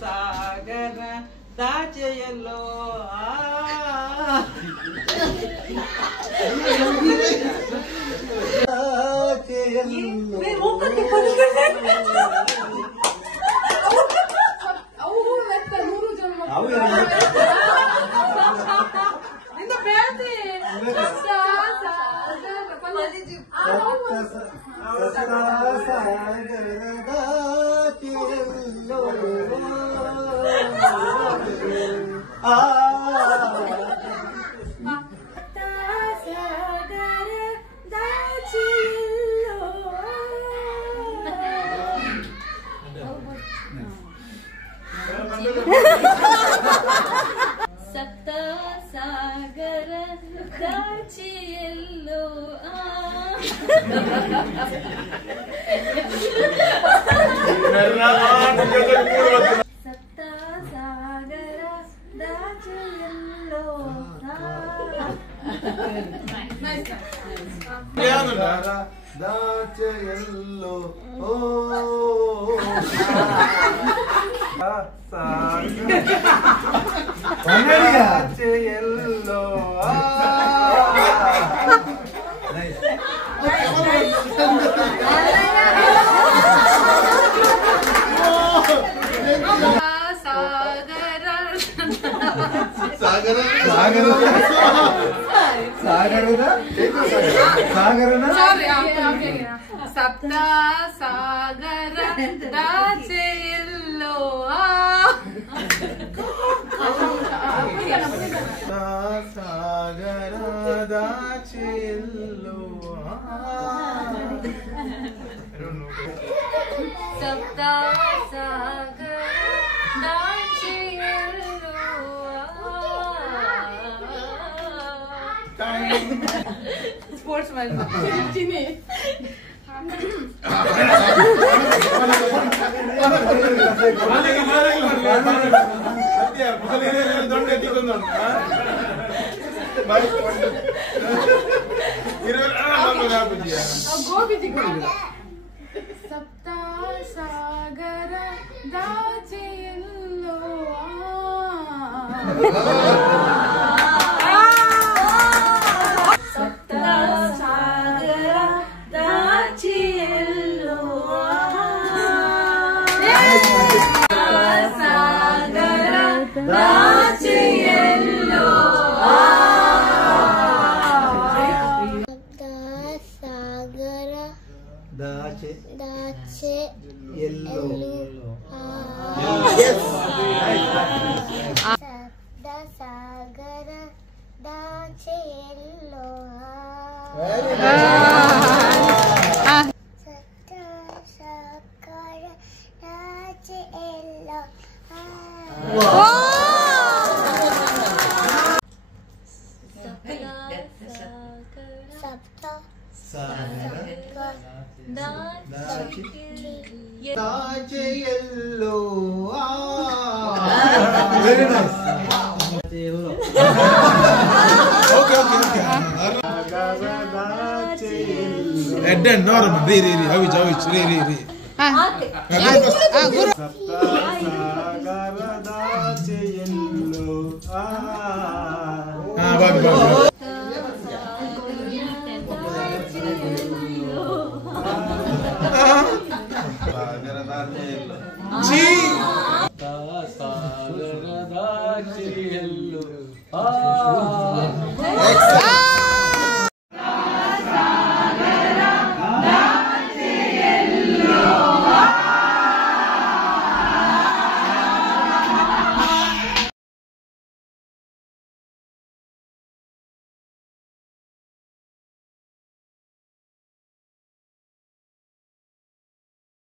ಸಾಗರ ದಾಚೆಯಲ್ಲೋ ಸಪ್ತ ಸಾಗರ ದಾಚಿಯಲ್ಲೋ ಸಪ್ತ ಸಾಗರ ದಾಚಿಯಲ್ಲೋ ದಾಚೆಯಲ್ಲೋ ದಾಚೆಯಲ್ಲೋ ಸಾಗರ ಸಾಗರದ ಸಪ್ತ ಸಾಗರ ದಾಚೆಯಲ್ಲೋ ಸಾಗರ ದಾಚೆಯಲ್ಲೋ ಸಪ್ತ ಸಾಗರ ದಾಚಿಯಲ್ಲೋ ಸ್ಪೋರ್ಟ್ಸ್ ಮ್ಯಾನ್ ಚಿನ್ನಿ ಸಪ್ತ ಸಾಗರ ದಾಚೆಯಲ್ಲೋ ಸಪ್ತ ಸಾಗರ ದಾಚಿಯಲ್ಲೋ ಸಾಗರ ದಾಚಿಯಲ್ಲೋ ಸಾಗರ ದಾಚೆ ದಾಚೆ ಎಲ್ಲೋ ಸಪ್ತ ಸಾಗರ ದಾಚೆ ಎಲ್ಲೋ ಸಪ್ತ ಸಾಗರ ದಾಚೆ ಎಲ್ಲೋ ಸಪ್ತ ಸಾಗರ ದಾಚೆ ದಾಚೆಯಲ್ಲೋ ವೆರಿ ನೈಸ್ ಓಕೆ ಎಡ್ಡನ್ ನೋರ ರೀ ಅವಿಚ್ ರೀ ಸಪ್ತ ಸಾಗರ ದಾಚೆಯಲ್ಲೋ ಬಾಬಿ